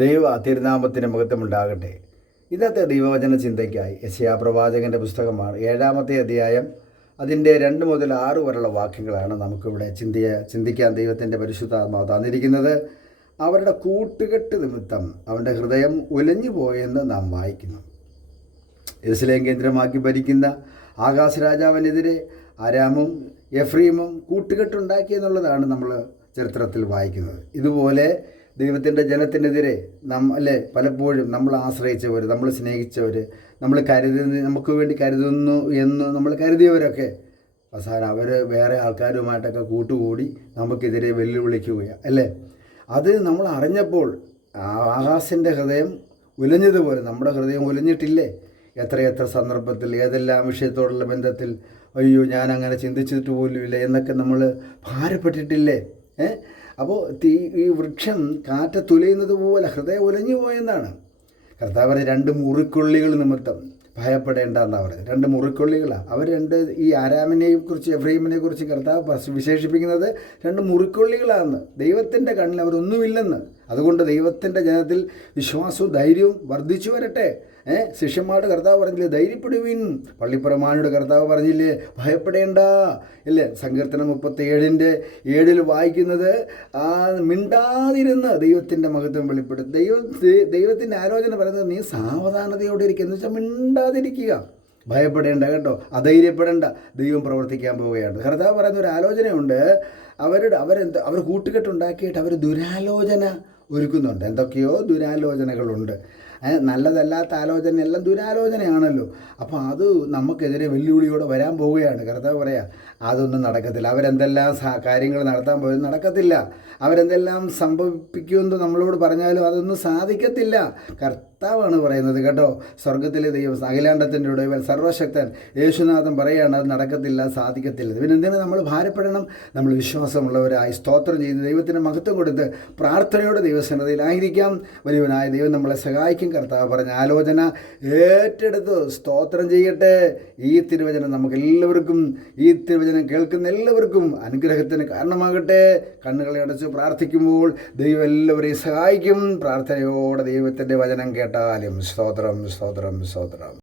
ദൈവ തിരുനാമത്തിന് മഹത്വമുണ്ടാകട്ടെ. ഇന്നത്തെ ദൈവവചന ചിന്തയ്ക്കായി യെശയ്യാ പ്രവാചകൻ്റെ പുസ്തകമാണ് 7-ാമത്തെ അധ്യായം. അതിൻ്റെ 2 മുതൽ 6 വരെയുള്ള വാക്യങ്ങളാണ് നമുക്കിവിടെ ചിന്തിക്കാൻ ദൈവത്തിൻ്റെ പരിശുദ്ധാത്മാവ് തന്നിരിക്കുന്നത്. അവരുടെ കൂട്ടുകെട്ട് നിമിത്തം അവൻ്റെ ഹൃദയം ഉലഞ്ഞു പോയെന്ന് നാം വായിക്കുന്നു. യെരുശലേം കേന്ദ്രമാക്കി ഭരിക്കുന്ന ആഹാസ് രാജാവിനെതിരെ അരാമും എഫ്രീമും കൂട്ടുകെട്ടുണ്ടാക്കിയെന്നുള്ളതാണ് നമ്മൾ ചരിത്രത്തിൽ വായിക്കുന്നത്. ഇതുപോലെ ദൈവത്തിൻ്റെ ജനത്തിനെതിരെ പലപ്പോഴും നമ്മൾ ആശ്രയിച്ചവർ, നമ്മൾ സ്നേഹിച്ചവർ, നമുക്ക് വേണ്ടി കരുതുന്നു എന്ന് നമ്മൾ കരുതിയവരൊക്കെ അവസാനം അവർ വേറെ ആൾക്കാരുമായിട്ടൊക്കെ കൂട്ടുകൂടി നമുക്കെതിരെ വെല്ലുവിളിക്കുകയാണ് അത് നമ്മൾ അറിഞ്ഞപ്പോൾ ആഹാസിൻ്റെ ഹൃദയം ഉലഞ്ഞതുപോലെ നമ്മുടെ ഹൃദയം ഉലഞ്ഞിട്ടില്ലേ? എത്രയെത്ര സന്ദർഭത്തിൽ ഏതെല്ലാം വിഷയത്തോടുള്ള ബന്ധത്തിൽ അയ്യോ ഞാൻ അങ്ങനെ ചിന്തിച്ചിട്ട് പോലുമില്ല എന്നൊക്കെ നമ്മൾ ഭാരപ്പെട്ടിട്ടില്ലേ? അപ്പോൾ ഈ വൃക്ഷം കാറ്റത്തുലയുന്നത് പോലെ ഹൃദയം ഉലഞ്ഞു പോയെന്നാണ് കർത്താവ്. 2 മുറിക്കൊള്ളികൾ നിമിത്തം ഭയപ്പെടേണ്ട എന്നാണ് പറയുന്നത്. 2 മുറിക്കൊള്ളികളാണ് അവർ. ഈ ആരാമിനെയും കുറിച്ച് എഫ്രൈമിനെ കുറിച്ച് കർത്താവ് വിശേഷിപ്പിക്കുന്നത് 2 മുറിക്കൊള്ളികളാണെന്ന്. ദൈവത്തിൻ്റെ കണ്ണിൽ അവരൊന്നുമില്ലെന്ന്. അതുകൊണ്ട് ദൈവത്തിൻ്റെ ജനത്തിൽ വിശ്വാസവും ധൈര്യവും വർദ്ധിച്ചു വരട്ടെ. ശിഷ്യന്മാരുടെ കർത്താവ് പറഞ്ഞില്ലേ, ധൈര്യപ്പെടുവിൻ. പള്ളിപ്രമാണിയുടെ കർത്താവ് പറഞ്ഞില്ലേ, ഭയപ്പെടേണ്ട. സങ്കീർത്തനം 37:7 വായിക്കുന്നത് മിണ്ടാതിരുന്ന് ദൈവത്തിൻ്റെ മഹത്വം വെളിപ്പെടും. ദൈവത്തിൻ്റെ ആലോചന പറയുന്നത് നീ സാവധാനതയോടെ ഇരിക്കുക, എന്ന് വെച്ചാൽ മിണ്ടാതിരിക്കുക. ഭയപ്പെടേണ്ട കേട്ടോ, അധൈര്യപ്പെടേണ്ട. ദൈവം പ്രവർത്തിക്കാൻ പോവുകയാണ്. കർത്താവ് പറയുന്ന ഒരു ആലോചനയുണ്ട്. അവർ കൂട്ടുകെട്ടുണ്ടാക്കിയിട്ട് അവർ ദുരാലോചന ഒരുക്കുന്നുണ്ട്. എന്തൊക്കെയോ ദുരാലോചനകളുണ്ട്. നല്ലതല്ലാത്ത ആലോചന എല്ലാം ദുരാലോചനയാണല്ലോ. അപ്പോൾ അത് നമുക്കെതിരെ വെല്ലുവിളിയോടെ വരാൻ പോവുകയാണ്. കർത്താവ് പറയാം, അതൊന്നും നടക്കത്തില്ല. അവരെന്തെല്ലാം കാര്യങ്ങൾ നടത്താൻ പോയത് നടക്കത്തില്ല. അവരെന്തെല്ലാം സംഭവിപ്പിക്കുമെന്ന് നമ്മളോട് പറഞ്ഞാലും അതൊന്നും സാധിക്കത്തില്ല. കർത്താവാണ് പറയുന്നത് കേട്ടോ. സ്വർഗത്തിലെ ദൈവം, അഖിലാണ്ടത്തിൻ്റെ ഉടയവൻ, സർവശക്തൻ യേശുനാഥൻ പറയുകയാണ്, അത് നടക്കത്തില്ല, സാധിക്കത്തില്ല. പിന്നെന്തിനാ നമ്മൾ ഭാരപ്പെടണം? നമ്മൾ വിശ്വാസമുള്ളവരായി സ്തോത്രം ചെയ്ത് ദൈവത്തിന് മഹത്വം കൊടുത്ത് പ്രാർത്ഥനയോടെ ദൈവസന്നദ്ധയിലായിരിക്കാം. വലിയവനായ ദൈവം നമ്മളെ സഹായിക്കും. കർത്താവ് പറഞ്ഞ ആലോചന ഏറ്റെടുത്ത് സ്തോത്രം ചെയ്യട്ടെ. ഈ തിരുവചനം നമുക്കെല്ലാവർക്കും, ഈ തിരുവചനം കേൾക്കുന്ന എല്ലാവർക്കും അനുഗ്രഹത്തിന് കാരണമാകട്ടെ. കണ്ണുകളെ അടച്ച് പ്രാർത്ഥിക്കുമ്പോൾ ദൈവം എല്ലാവരെയും സഹായിക്കും. പ്രാർത്ഥനയോടെ ദൈവത്തിൻ്റെ വചനം കേട്ടാലും സ്തോത്രം, സ്തോത്രം, സ്തോത്രം.